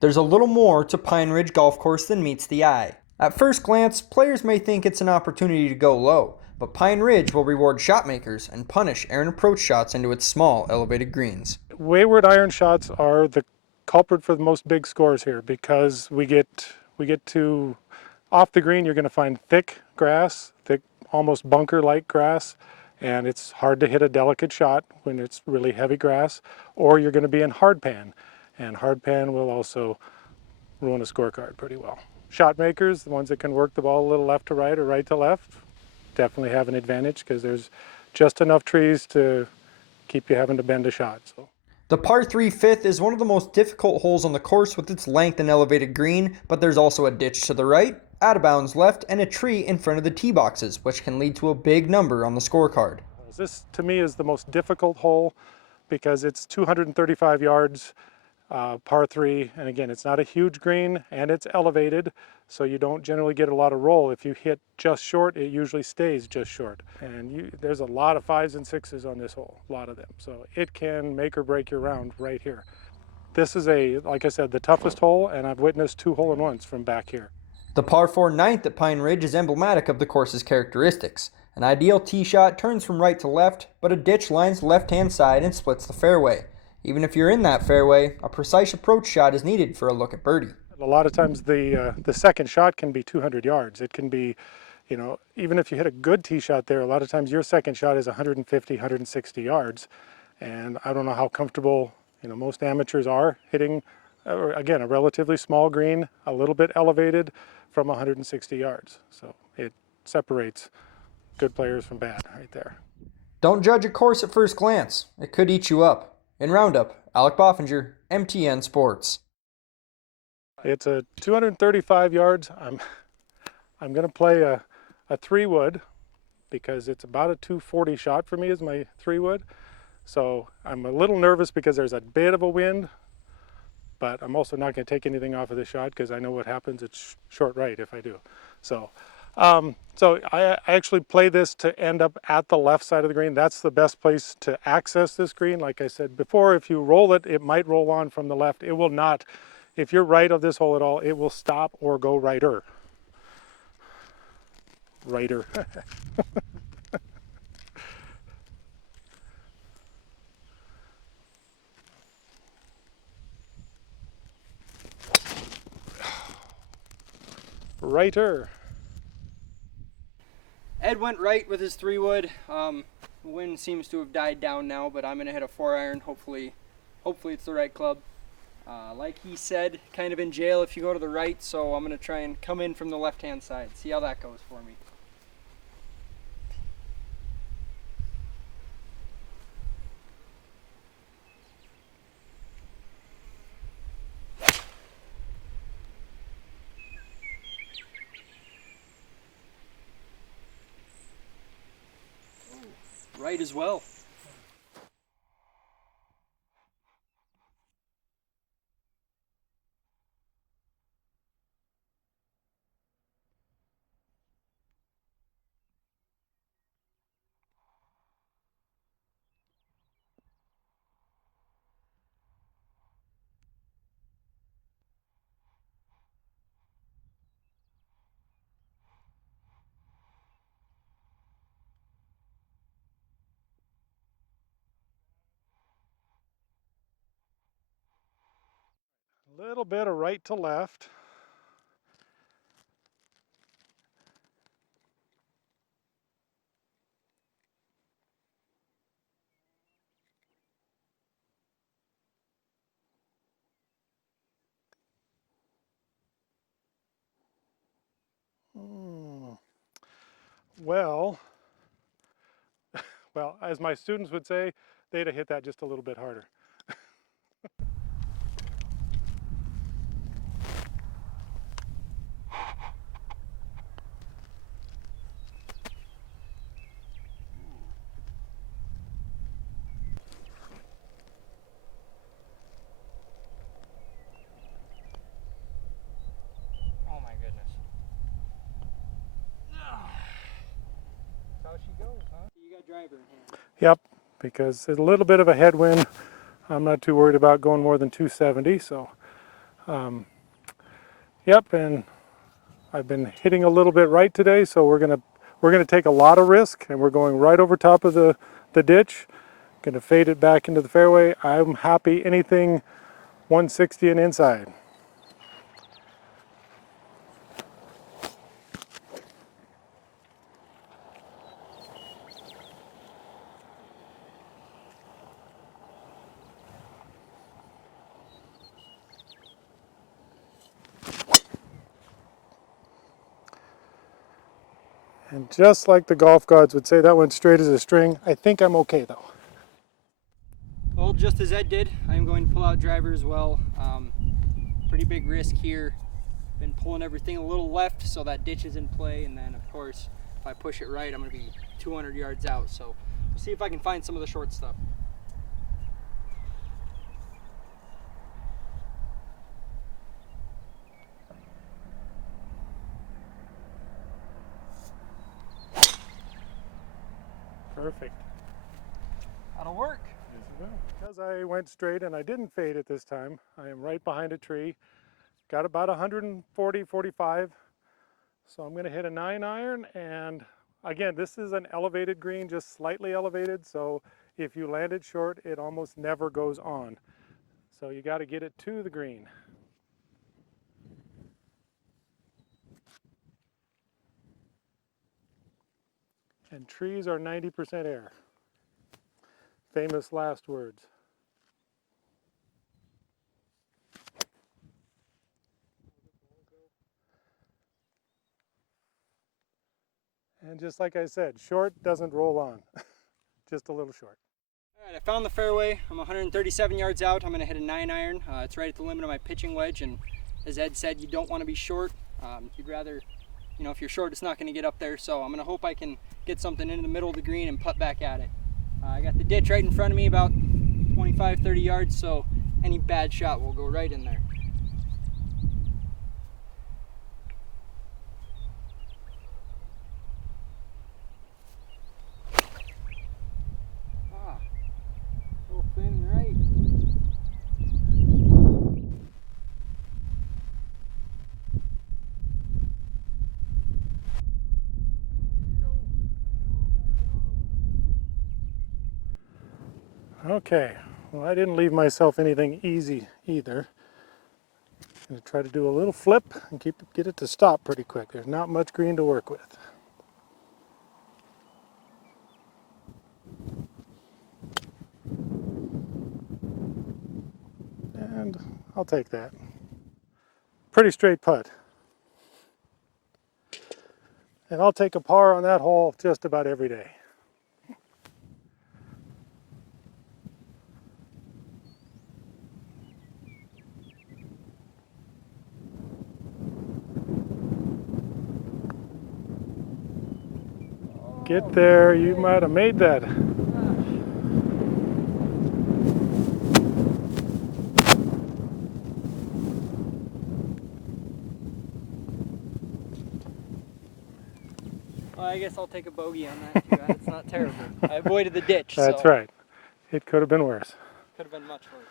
There's a little more to Pine Ridge Golf Course than meets the eye. At first glance, players may think it's an opportunity to go low, but Pine Ridge will reward shot makers and punish errant approach shots into its small, elevated greens. Wayward iron shots are the culprit for the most big scores here because we get to off the green. You're going to find thick grass, thick, almost bunker-like grass, and it's hard to hit a delicate shot when it's really heavy grass. Or you're going to be in hard pan, and hard pan will also ruin a scorecard pretty well. Shot makers, the ones that can work the ball a little left to right or right to left, definitely have an advantage because there's just enough trees to keep you having to bend a shot. So. The par 3 fifth is one of the most difficult holes on the course with its length and elevated green, but there's also a ditch to the right, out of bounds left, and a tree in front of the tee boxes, which can lead to a big number on the scorecard. This to me is the most difficult hole because it's 235 yards, par 3, and again, it's not a huge green and it's elevated, so you don't generally get a lot of roll. If you hit just short, it usually stays just short. And there's a lot of 5s and 6s on this hole, a lot of them. So it can make or break your round right here. This is like I said, the toughest hole, and I've witnessed 2 hole-in-ones from back here. The par 4 ninth at Pine Ridge is emblematic of the course's characteristics. An ideal tee shot turns from right to left, but a ditch lines the left-hand side and splits the fairway. Even if you're in that fairway, a precise approach shot is needed for a look at birdie. A lot of times the second shot can be 200 yards. It can be, even if you hit a good tee shot there, a lot of times your second shot is 150, 160 yards. And I don't know how comfortable, most amateurs are hitting, again, a relatively small green, a little bit elevated from 160 yards. So it separates good players from bad right there. Don't judge a course at first glance. It could eat you up. In Roundup, Alec Boffinger, MTN Sports. It's a 235 yards. I'm going to play a 3-wood because it's about a 240 shot for me is my 3-wood. So I'm a little nervous because there's a bit of a wind, but I'm also not going to take anything off of the shot because I know what happens. It's short right if I do. So I actually play this to end up at the left side of the green. That's the best place to access this green. Like I said before, if you roll it, it might roll on from the left. It will not. If you're right of this hole at all, it will stop or go righter. Righter. Righter. Ed went right with his 3-wood. Wind seems to have died down now, but I'm going to hit a 4-iron. Hopefully it's the right club. Like he said, kind of in jail if you go to the right, so I'm going to try and come in from the left-hand side. See how that goes for me. Right as well. A little bit of right to left. Well, as my students would say, they'd have hit that just a little bit harder. Oh my goodness. That's how she goes, huh? You got driver in hand. Yep, because it's a little bit of a headwind. I'm not too worried about going more than 270, so Yep, and I've been hitting a little bit right today, so we're gonna take a lot of risk, and we're going right over top of the ditch. Gonna fade it back into the fairway. I'm happy anything 160 and inside. And just like the golf gods would say, that went straight as a string. I think I'm okay though. Well, just as Ed did, I'm going to pull out driver as well. Pretty big risk here. Been pulling everything a little left so that ditch is in play, and then of course if I push it right I'm going to be 200 yards out, so we'll see if I can find some of the short stuff. Perfect. That'll work. Because I went straight and I didn't fade it this time, I am right behind a tree. Got about 140, 45. So I'm gonna hit a 9-iron, and again, this is an elevated green, just slightly elevated. So if you land it short, it almost never goes on. So you gotta get it to the green. And trees are 90% air. Famous last words. And just like I said, short doesn't roll on, just a little short. All right, I found the fairway. I'm 137 yards out. I'm going to hit a 9-iron. It's right at the limit of my pitching wedge, and as Ed said, you don't want to be short. You'd rather, if you're short, it's not going to get up there. So I'm going to hope I can get something into the middle of the green and putt back at it. I got the ditch right in front of me, about 25, 30 yards, so any bad shot will go right in there. Okay, well, I didn't leave myself anything easy either. I'm going to try to do a little flip and get it to stop pretty quick. There's not much green to work with. And I'll take that. Pretty straight putt. And I'll take a par on that hole just about every day. Get there, you might have made that. Well, I guess I'll take a bogey on that too. That's not terrible. I avoided the ditch. That's so right. It could have been worse. Could have been much worse.